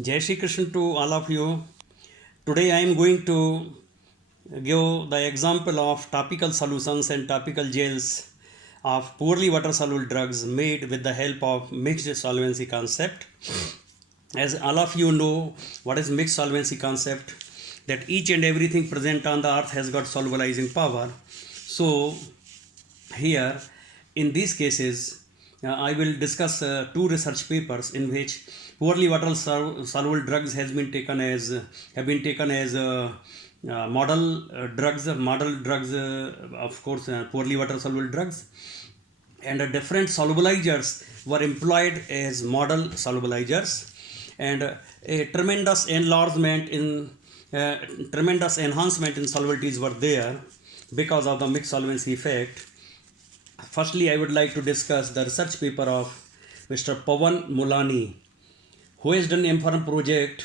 Jai Shri Krishna to all of you. Today I am going to give the example of topical solutions and topical gels of poorly water soluble drugs made with the help of mixed solvency concept. As all of you know, what is mixed solvency concept? That each and everything present on the earth has got solubilizing power. So here, in these cases, I will discuss two research papers in which poorly water soluble drugs have been taken as model drugs, of course, poorly water soluble drugs, and different solubilizers were employed as model solubilizers, and a uh, tremendous enhancement in solubilities were there because of the mixed solvency effect. Firstly, I would like to discuss the research paper of Mr. Pawan Mulani, who has done M.Pharm project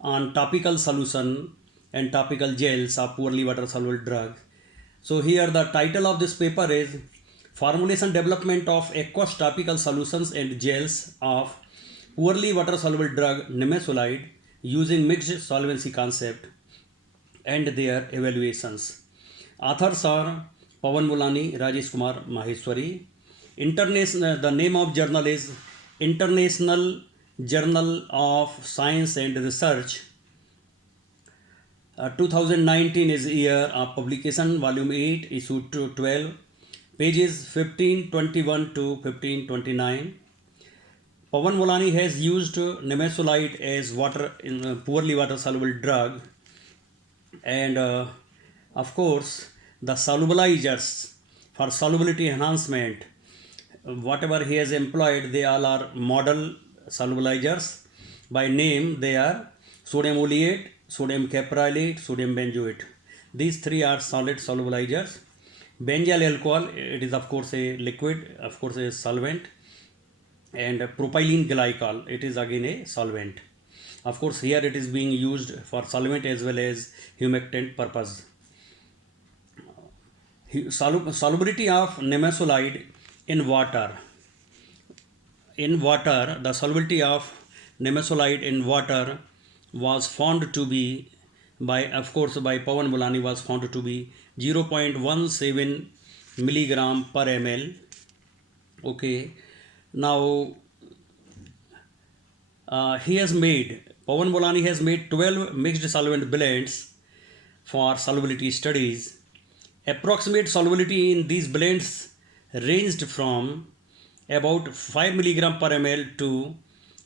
on topical solution and topical gels of poorly water soluble drug. So here the title of this paper is Formulation Development of Aqueous Topical Solutions and Gels of Poorly Water Soluble Drug Nimesulide using Mixed Solvency Concept and their evaluations. Authors are Pawan Mulani, Rajesh Kumar Maheshwari. The name of journal is International Journal of Science and Research. 2019 is year of publication, volume 8, issue 12, pages 1521 to 1529. Pawan Mulani has used nimesulide as water in poorly water soluble drug, and of course the solubilizers for solubility enhancement, whatever he has employed, they all are model solubilizers. By name they are sodium oleate, sodium caprylate, sodium benzoate. These three are solid solubilizers. Benzyl alcohol, it is of course a liquid, of course a solvent, and propylene glycol, it is again a solvent. Of course here it is being used for solvent as well as humectant purpose. Solubility of nimesulide in water. In water, the solubility of nimesulide in water was found to be, by Pawan Mulani, was found to be 0.17 milligram per ml. Okay, now Pawan Mulani has made 12 mixed solvent blends for solubility studies. Approximate solubility in these blends ranged from about 5 milligram per ml to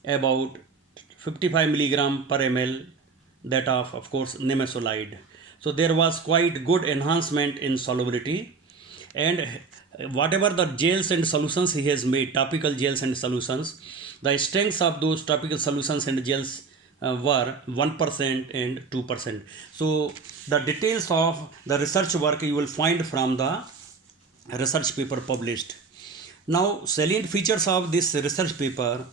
about 55 milligram per ml, that of course nimesulide. So there was quite good enhancement in solubility, and whatever the gels and solutions he has made, topical gels and solutions, the strengths of those topical solutions and gels were 1% and 2%. So the details of the research work you will find from the research paper published. Now, salient features of this research paper,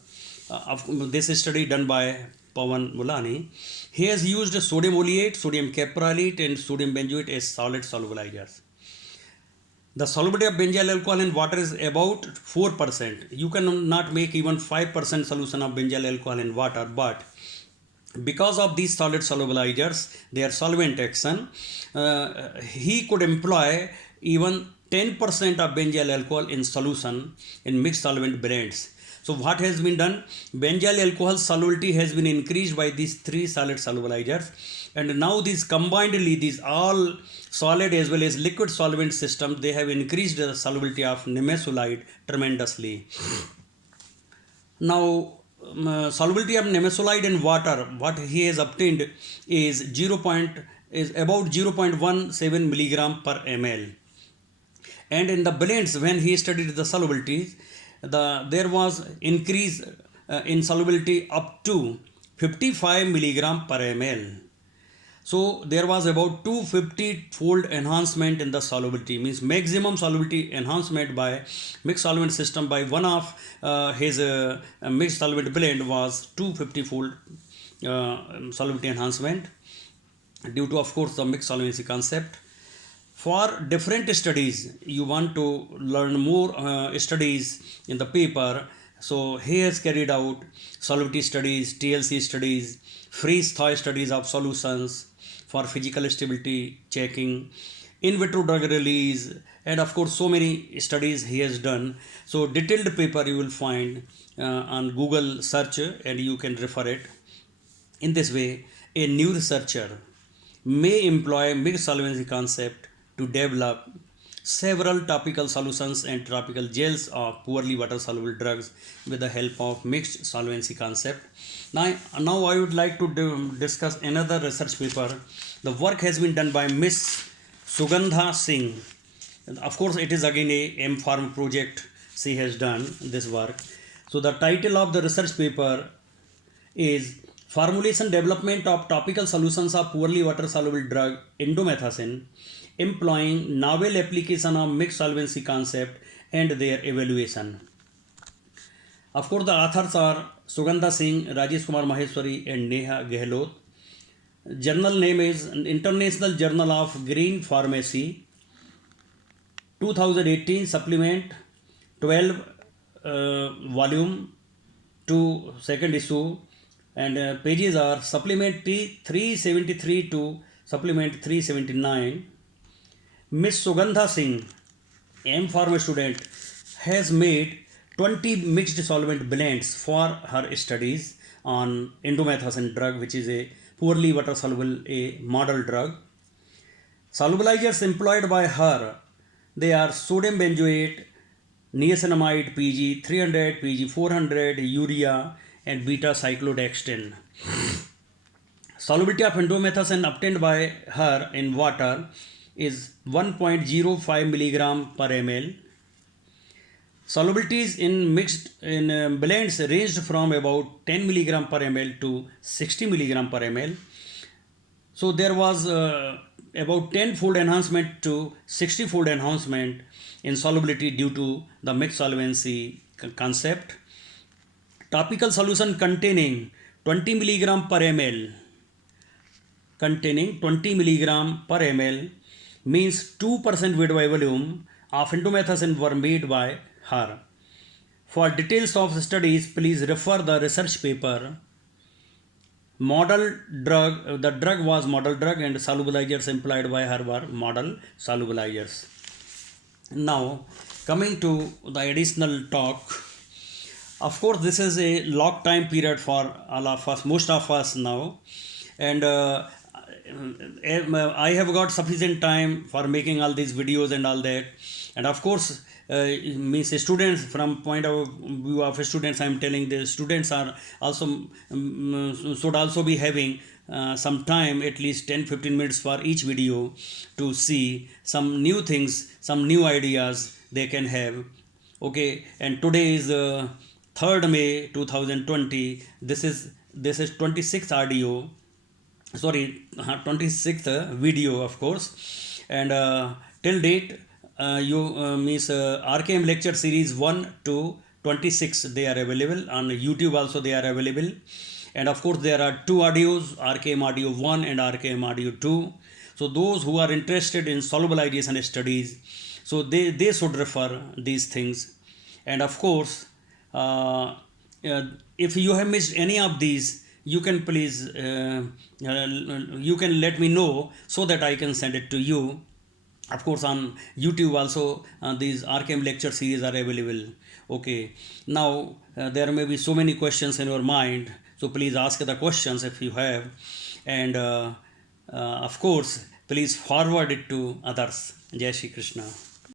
of this study done by Pawan Mulani, he has used sodium oleate, sodium caprylate, and sodium benzoate as solid solubilizers. The solubility of benzyl alcohol in water is about 4%. You cannot make even 5% solution of benzyl alcohol in water, but because of these solid solubilizers, their solvent action, he could employ even 10% of benzyl alcohol in solution in mixed solvent blends. So what has been done? Benzyl alcohol solubility has been increased by these three solid solubilizers, and now these all solid as well as liquid solvent systems, they have increased the solubility of nimesulide tremendously. Now, solubility of nimesulide in water, what he has obtained is about 0.17 milligram per ml. And in the blends, when he studied the solubilities, there was increase in solubility up to 55 milligram per ml. So there was about 250-fold enhancement in the solubility, means maximum solubility enhancement by mixed solvent system by one of his mixed solvent blend was 250-fold solubility enhancement due to, of course, the mixed solvency concept. For different studies, you want to learn more studies in the paper, So he has carried out solubility studies, TLC studies, freeze-thaw studies of solutions for physical stability checking, in vitro drug release, and of course so many studies he has done. So detailed paper you will find on Google search and you can refer it. In this way, a new researcher may employ mixed solvency concept to develop several topical solutions and topical gels of poorly water soluble drugs with the help of mixed solvency concept. Now I would like to discuss another research paper. The work has been done by Miss Sugandha Singh. Of course, it is again a M-Pharm project. She has done this work. So the title of the research paper is Formulation Development of Topical Solutions of Poorly Water Soluble Drug Indomethacin, employing novel application of mixed solvency concept and their evaluation. Of course, the authors are Sugandha Singh, Rajesh Kumar Maheshwari, and Neha Gehlot. Journal name is International Journal of Green Pharmacy, 2018 supplement, 12 volume, 2 second issue, and pages are supplement 373 to supplement 379. Miss Sugandha Singh, M-Pharm student, has made 20 mixed solvent blends for her studies on indomethacin drug, which is a poorly water soluble a model drug. Solubilizers employed by her, they are sodium benzoate, niacinamide PG 300, PG 400, urea, and beta cyclodextrin. Solubility of indomethacin obtained by her in water is 1.05 milligram per ml. Solubilities in mixed blends ranged from about 10 milligram per ml to 60 milligram per ml. So there was about 10-fold enhancement to 60-fold enhancement in solubility due to the mixed solvency concept. Topical solution containing 20 milligram per ml means 2% weight by volume of indomethacin were made by her. For details of studies, please refer the research paper. Model drug, the drug was model drug and solubilizers employed by her were model solubilizers. Now, coming to the additional talk. Of course, this is a lock time period for all of us, most of us now. And I have got sufficient time for making all these videos and all that. And of course, means students, from point of view of students, I am telling the students are also should also be having some time, at least 10-15 minutes for each video, to see some new things, some new ideas they can have. Okay, and today is 3rd May 2020. This is 26th audio, sorry, 26th video, of course. And till date, means RKM lecture series 1 to 26, they are available on YouTube also, they are available. And of course there are 2 audios, RKM audio 1 and RKM audio 2. So those who are interested in solubilization studies, so they should refer these things. And of course, if you have missed any of these, you can please you can let me know so that I can send it to you. Of course, on YouTube also these RKM lecture series are available. Okay, now there may be so many questions in your mind, so please ask the questions if you have, and of course please forward it to others. Jai Shri Krishna.